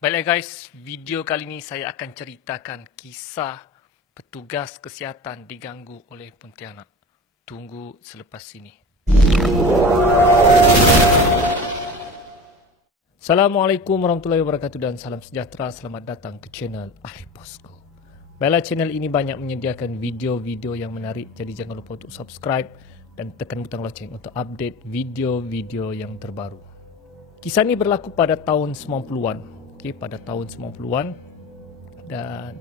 Baiklah guys, video kali ini saya akan ceritakan kisah petugas kesihatan diganggu oleh Pontianak. Tunggu selepas ini. Assalamualaikum warahmatullahi wabarakatuh dan salam sejahtera. Selamat datang ke channel Ahli Posko. Baiklah, channel ini banyak menyediakan video-video yang menarik. Jadi jangan lupa untuk subscribe dan tekan butang loceng untuk update video-video yang terbaru. Kisah ini berlaku pada tahun 90-an. Pada tahun 90-an, dan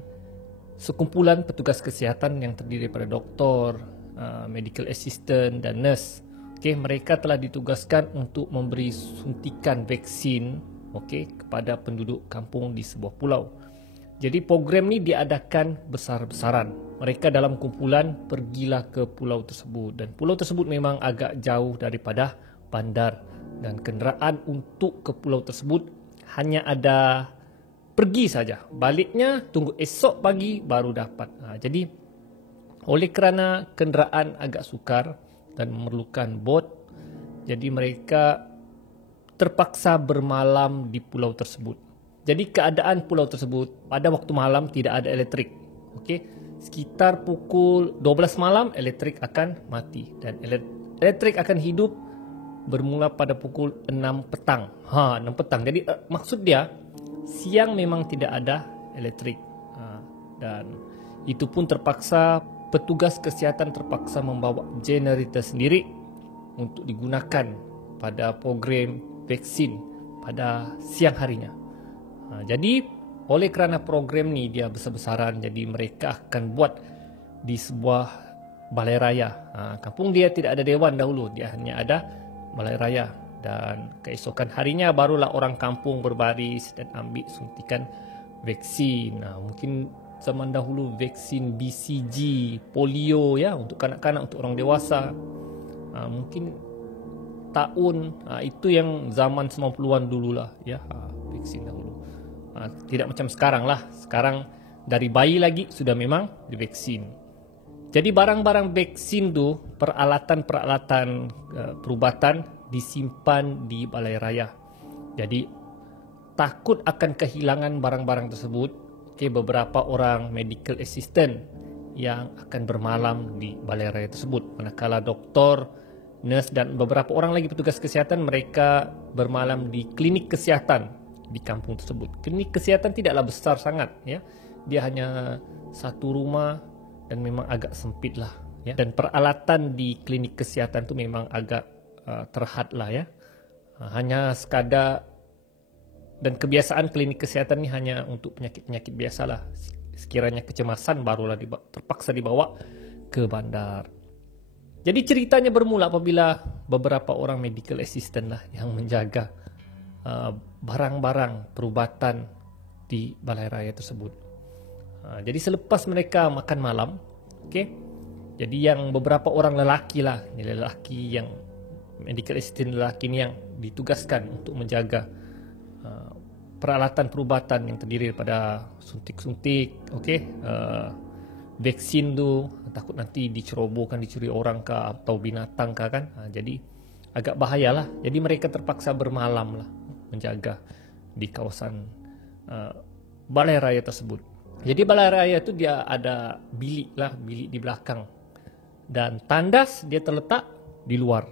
sekumpulan petugas kesihatan yang terdiri daripada doktor, medical assistant dan nurse, mereka telah ditugaskan untuk memberi suntikan vaksin kepada penduduk kampung di sebuah pulau. Jadi program ini diadakan besar-besaran. Mereka dalam kumpulan pergilah ke pulau tersebut, dan pulau tersebut memang agak jauh daripada bandar, dan kenderaan untuk ke pulau tersebut hanya ada pergi saja. Baliknya tunggu esok pagi baru dapat. Jadi oleh kerana kenderaan agak sukar dan memerlukan bot, jadi mereka terpaksa bermalam di pulau tersebut. Jadi keadaan pulau tersebut pada waktu malam tidak ada elektrik. Sekitar pukul 12 malam elektrik akan mati, dan elektrik akan hidup bermula pada pukul 6 petang. 6 petang. Jadi maksud dia siang memang tidak ada elektrik. Dan itu pun terpaksa petugas kesihatan terpaksa membawa generator sendiri untuk digunakan pada program vaksin pada siang harinya. Jadi oleh kerana program ni dia besar-besaran, jadi mereka akan buat di sebuah balai raya. Kampung dia tidak ada dewan dahulu, dia hanya ada balai raya, dan keesokan harinya barulah orang kampung berbaris dan ambil suntikan vaksin. Mungkin zaman dahulu vaksin BCG, polio untuk kanak-kanak, untuk orang dewasa. Mungkin tahun itu yang zaman 90-an dululah vaksin dahulu. Tidak macam sekarang lah. Sekarang dari bayi lagi sudah memang divaksin. Jadi barang-barang vaksin tu, peralatan-peralatan perubatan disimpan di balai raya. Jadi takut akan kehilangan barang-barang tersebut, beberapa orang medical assistant yang akan bermalam di balai raya tersebut. Manakala doktor, nurse dan beberapa orang lagi petugas kesihatan, mereka bermalam di klinik kesihatan di kampung tersebut. Klinik kesihatan tidaklah besar sangat, dia hanya satu rumah dan memang agak sempit lah, dan peralatan di klinik kesihatan tu memang agak terhad lah, hanya sekadar, dan kebiasaan klinik kesihatan ni hanya untuk penyakit-penyakit biasalah. Sekiranya kecemasan barulah terpaksa dibawa ke bandar. Jadi ceritanya bermula apabila beberapa orang medical assistant lah yang menjaga barang-barang perubatan di balai raya tersebut. Jadi selepas mereka makan malam, jadi yang beberapa orang lelaki lah, lelaki yang medical assistant lelaki ni yang ditugaskan untuk menjaga peralatan perubatan yang terdiri daripada suntik-suntik, vaksin tu, takut nanti dicerobohkan, dicuri orang ke atau binatang ke kan. Jadi agak bahayalah. Jadi mereka terpaksa bermalam lah menjaga di kawasan balai raya tersebut. Jadi balai raya itu dia ada bilik di belakang, dan tandas dia terletak di luar.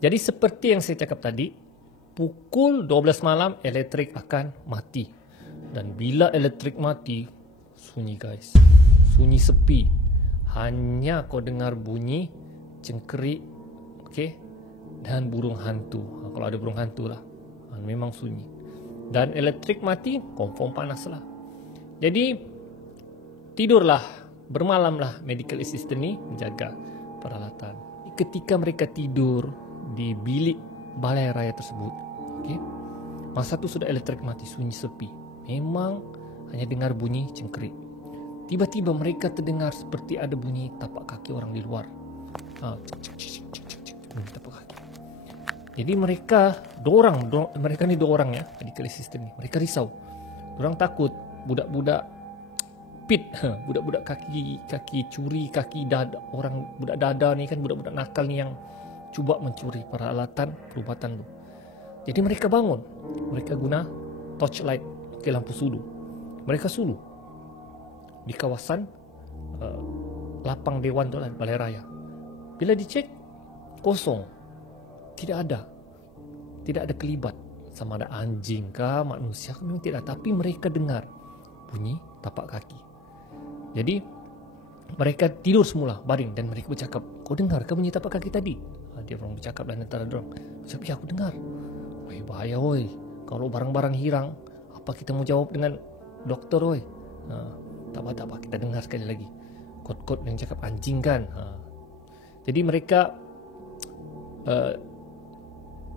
Jadi seperti yang saya cakap tadi, pukul 12 malam elektrik akan mati. Dan bila elektrik mati, sunyi guys. Sunyi sepi. Hanya kau dengar bunyi cengkerik, dan burung hantu. Kalau ada burung hantu lah, memang sunyi. Dan elektrik mati, confirm panas lah. Jadi tidurlah, bermalamlah medical assistant ni menjaga peralatan. Ketika mereka tidur di bilik balai raya tersebut, masa tu sudah elektrik mati, sunyi sepi. Memang hanya dengar bunyi cengkerik. Tiba-tiba mereka terdengar seperti ada bunyi tapak kaki orang di luar. Tapak kaki. Jadi mereka dua orang medical assistant ni. Mereka risau. Orang takut budak-budak pit, budak-budak kaki curi, kaki dada, orang budak dada ni kan, budak-budak nakal ni yang cuba mencuri peralatan perubatan tu. Jadi mereka bangun. Mereka guna torchlight, lampu sulu. Mereka sulu di kawasan lapang dewan tu lah, Balai Raya. Bila dicek, kosong. Tidak ada kelibat. Sama ada anjing kah, manusia kah, memang tidak. Tapi mereka dengar bunyi tapak kaki. Jadi mereka tidur semula, baring, dan mereka bercakap, kau dengar ke bunyi tapak kaki tadi? Dia orang bercakap dan antara dorang bercakap, ya aku dengar. Woi, bahaya woi, kalau barang-barang hilang, apa kita mau jawab dengan dokter woi? Tak apa, kita dengar sekali lagi. Kot-kot yang cakap anjing kan. Jadi mereka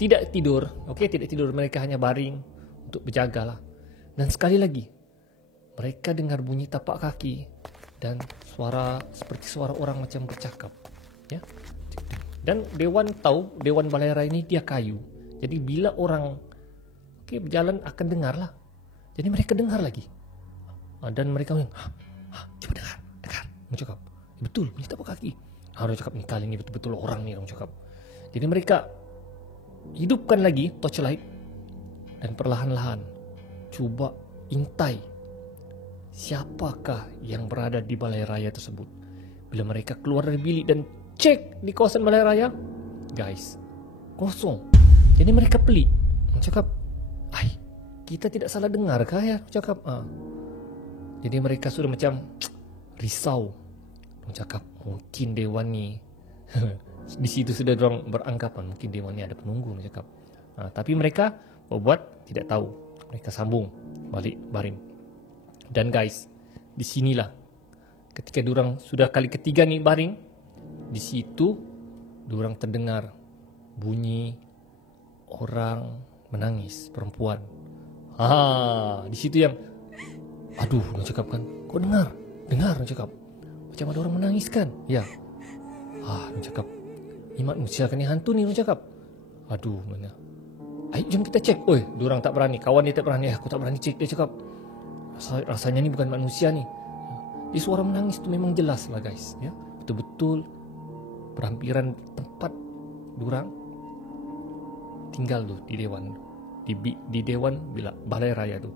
tidak tidur, tidak tidur, mereka hanya baring untuk berjagalah. Dan sekali lagi, mereka dengar bunyi tapak kaki dan suara seperti suara orang macam bercakap, ya. Dan dewan tahu, dewan Balai Raya ini dia kayu. Jadi bila orang berjalan akan dengarlah. Jadi mereka dengar lagi. Dan mereka bilang, coba dengar. Mereka cakap, betul, bunyi tapak kaki. Orang cakap, kali ini betul-betul orang ni, orang cakap. Jadi mereka hidupkan lagi torchlight dan perlahan-lahan cuba intai siapakah yang berada di Balai Raya tersebut. Bila mereka keluar dari bilik dan cek di kawasan Balai Raya, guys, kosong. Jadi mereka pelik. Cakap, kita tidak salah dengar kah ya? Cakap, Jadi mereka sudah macam risau. Cakap, mungkin dewan ni di situ sudah orang beranggapan mungkin dewan ni ada penunggu. Cakap, tapi mereka berbuat tidak tahu. Mereka sambung balik baring. Dan guys, di sinilah ketika diorang sudah kali ketiga ni baring, di situ diorang terdengar bunyi orang menangis, perempuan. Di situ yang, aduh, dia cakap kan, kau dengar, dia cakap, macam ada orang menangis kan? Ya. Dia cakap, ini manusia kan, ni hantu ni, dia cakap. Aduh, mana? Ayo, jom kita cek. Diorang tak berani, kawan dia tak berani. Aku tak berani cek, dia cakap. Rasanya ni bukan manusia ni. Di suara menangis tu memang jelas lah guys, ya. Betul-betul berhampiran tempat diorang tinggal tu di dewan, di dewan bila Balai Raya tu.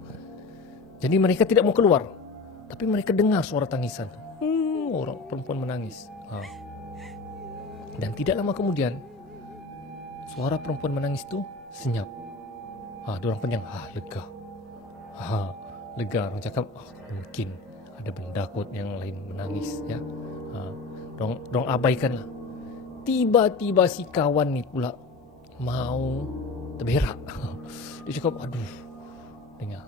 Jadi mereka tidak mau keluar, tapi mereka dengar suara tangisan. Orang perempuan menangis. Dan tidak lama kemudian suara perempuan menangis tu senyap. Diorang penyang, lega. Lega, orang cakap, mungkin ada benda kot yang lain menangis, ya. Dorang abaikanlah. Tiba-tiba si kawan ni pula mau terberak. Dia cakap, aduh, dengar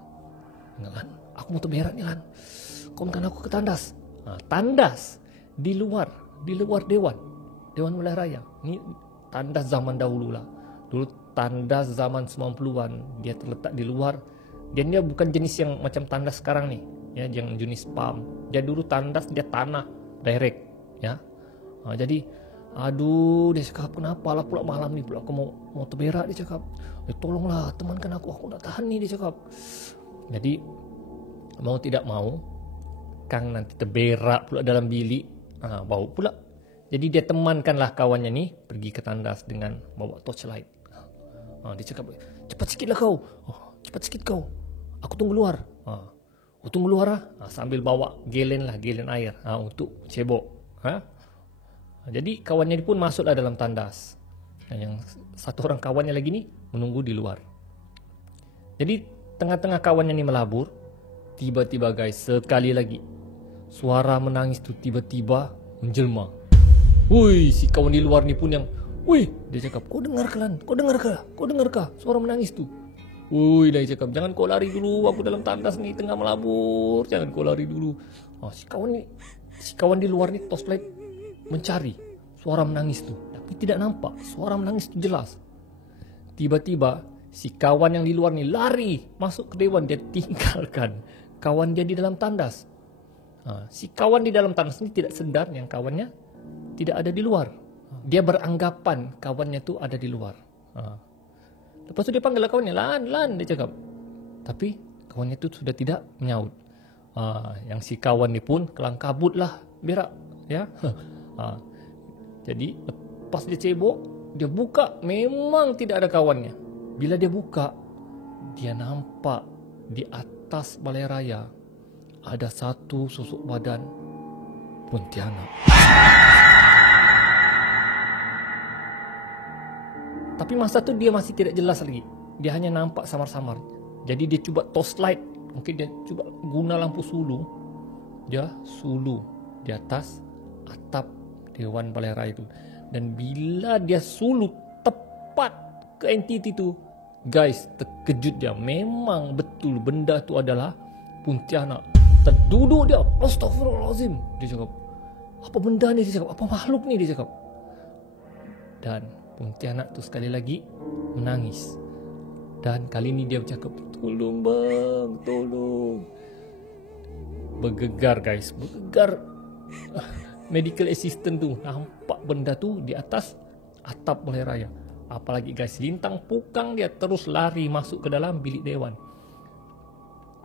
Lan, aku mau terberak ni Lan. Kau kan aku ke tandas. Tandas di luar dewan Balai Raya. Ni tandas zaman dahulu lah. Dulu tandas zaman 90-an, dia terletak di luar. Dan dia bukan jenis yang macam tandas sekarang nih, ya, yang jenis pam. Dia dulu tandas, dia tanah direct, ya. Jadi, aduh, dia cakap, kenapa lah pula malam ni pula aku mau terberak, dia cakap. Tolonglah, temankan aku tak tahan ni, dia cakap. Jadi, mau tidak mau, Kang nanti terberak pula dalam bilik, bau pula. Jadi dia temankanlah kawannya ni pergi ke tandas dengan bawa torchlight. Dia cakap, cepat sikitlah kau. Cepat sikit kau. Aku tunggu luar. Tunggu luar lah. Sambil bawa galen air untuk cebok. Jadi kawannya pun masuklah dalam tandas. Yang satu orang kawannya lagi ni menunggu di luar. Jadi tengah-tengah kawannya ni melabur, tiba-tiba guys, sekali lagi suara menangis tu tiba-tiba menjelma. Si kawan di luar ni pun yang, dia cakap, kau dengar kah suara menangis tu? Dia cakap, jangan kau lari dulu, aku dalam tandas ni tengah melabur, jangan kau lari dulu. Si kawan di luar ni torchlight mencari suara menangis tu, tapi tidak nampak. Suara menangis tu jelas. Tiba-tiba si kawan yang di luar ni lari masuk ke dewan, dia tinggalkan kawan dia di dalam tandas. Si kawan di dalam tandas ni tidak sedar yang kawannya tidak ada di luar. Dia beranggapan kawannya tu ada di luar. Lepas tu dia panggil kawannya, Lan, dia cakap. Tapi kawannya tu sudah tidak menyaut. Yang si kawan ni pun kelang kabut lah berak, ya. Jadi lepas dia cebok, dia buka, memang tidak ada kawannya. Bila dia buka, dia nampak di atas balai raya ada satu sosok badan Pontianak. Tapi masa tu dia masih tidak jelas lagi. Dia hanya nampak samar-samar. Jadi dia cuba torchlight. Mungkin dia cuba guna lampu sulu. Dia sulu di atas atap Dewan Balai Raya itu. Dan bila dia sulu tepat ke entiti itu, guys, terkejut dia. Memang betul benda tu adalah Pontianak. Terduduk dia. Astaghfirullahalazim. Dia cakap, apa benda ni? Dia cakap, apa makhluk ni? Dia cakap. Dan Pontianak tu sekali lagi menangis. Dan kali ni dia bercakap, tolong bang, tolong. Bergegar guys, bergegar. Medical assistant tu nampak benda tu di atas atap Balai Raya. Apalagi guys, lintang pukang dia terus lari masuk ke dalam bilik dewan.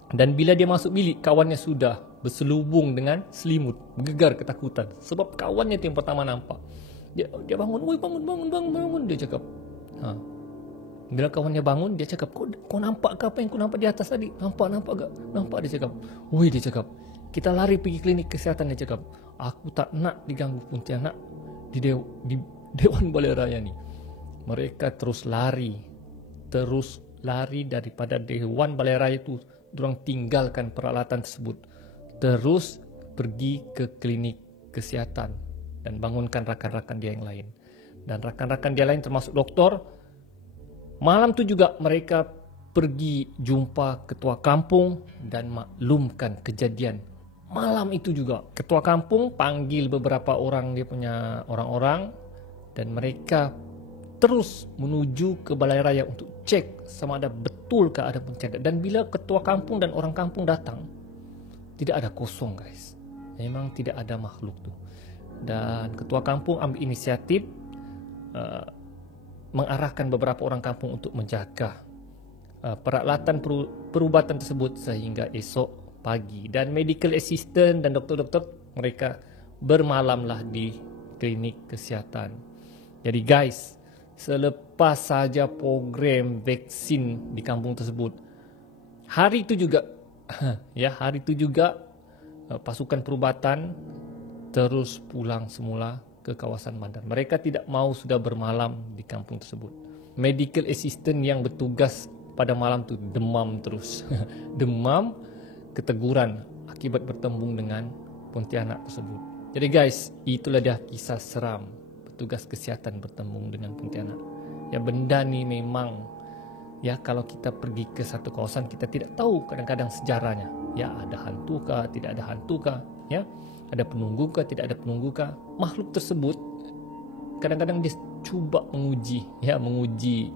Dan bila dia masuk bilik, kawannya sudah berselubung dengan selimut, bergegar ketakutan. Sebab kawannya tu yang pertama nampak. Dia bangun, woi bangun, dia cakap. Bila kawannya bangun, dia cakap, kau nampak ke apa yang kau nampak di atas tadi? Nampak gak? Nampak, dia cakap. Woi, dia cakap, kita lari pergi klinik kesihatan, dia cakap. Aku tak nak diganggu Pontianak di Dewan Balai Raya ni. Mereka terus lari daripada Dewan Balai Raya itu. Diorang tinggalkan peralatan tersebut, terus pergi ke klinik kesihatan dan bangunkan rakan-rakan dia yang lain. Dan rakan-rakan dia lain termasuk doktor. Malam tu juga mereka pergi jumpa ketua kampung dan maklumkan kejadian. Malam itu juga ketua kampung panggil beberapa orang dia punya orang-orang dan mereka terus menuju ke Balai Raya untuk cek sama ada betulkah ada Pontianak. Dan bila ketua kampung dan orang kampung datang, tidak ada kosong guys. Memang tidak ada makhluk tu. Dan ketua kampung ambil inisiatif mengarahkan beberapa orang kampung untuk menjaga peralatan perubatan tersebut sehingga esok pagi. Dan medical assistant dan doktor-doktor mereka bermalamlah di klinik kesihatan. Jadi guys, selepas saja program vaksin di kampung tersebut, hari itu juga pasukan perubatan terus pulang semula ke kawasan Mandar. Mereka tidak mau sudah bermalam di kampung tersebut. Medical assistant yang bertugas pada malam tu demam terus. Demam, keteguran akibat bertembung dengan Pontianak tersebut. Jadi guys, itulah dia kisah seram petugas kesihatan bertembung dengan Pontianak. Ya, benda ni memang, ya, kalau kita pergi ke satu kawasan, kita tidak tahu kadang-kadang sejarahnya. Ya, ada hantu kah, tidak ada hantu kah, ya, ada penunggu kah, tidak ada penunggu kah. Makhluk tersebut kadang-kadang dia cuba menguji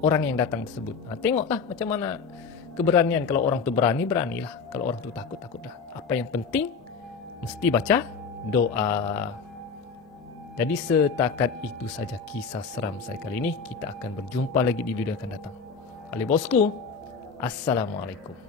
orang yang datang tersebut. Tengoklah macam mana keberanian. Kalau orang tu berani, beranilah. Kalau orang tu takut, takutlah. Apa yang penting, mesti baca doa. Jadi setakat itu saja kisah seram saya kali ini. Kita akan berjumpa lagi di video akan datang. Ali bosku, Assalamualaikum.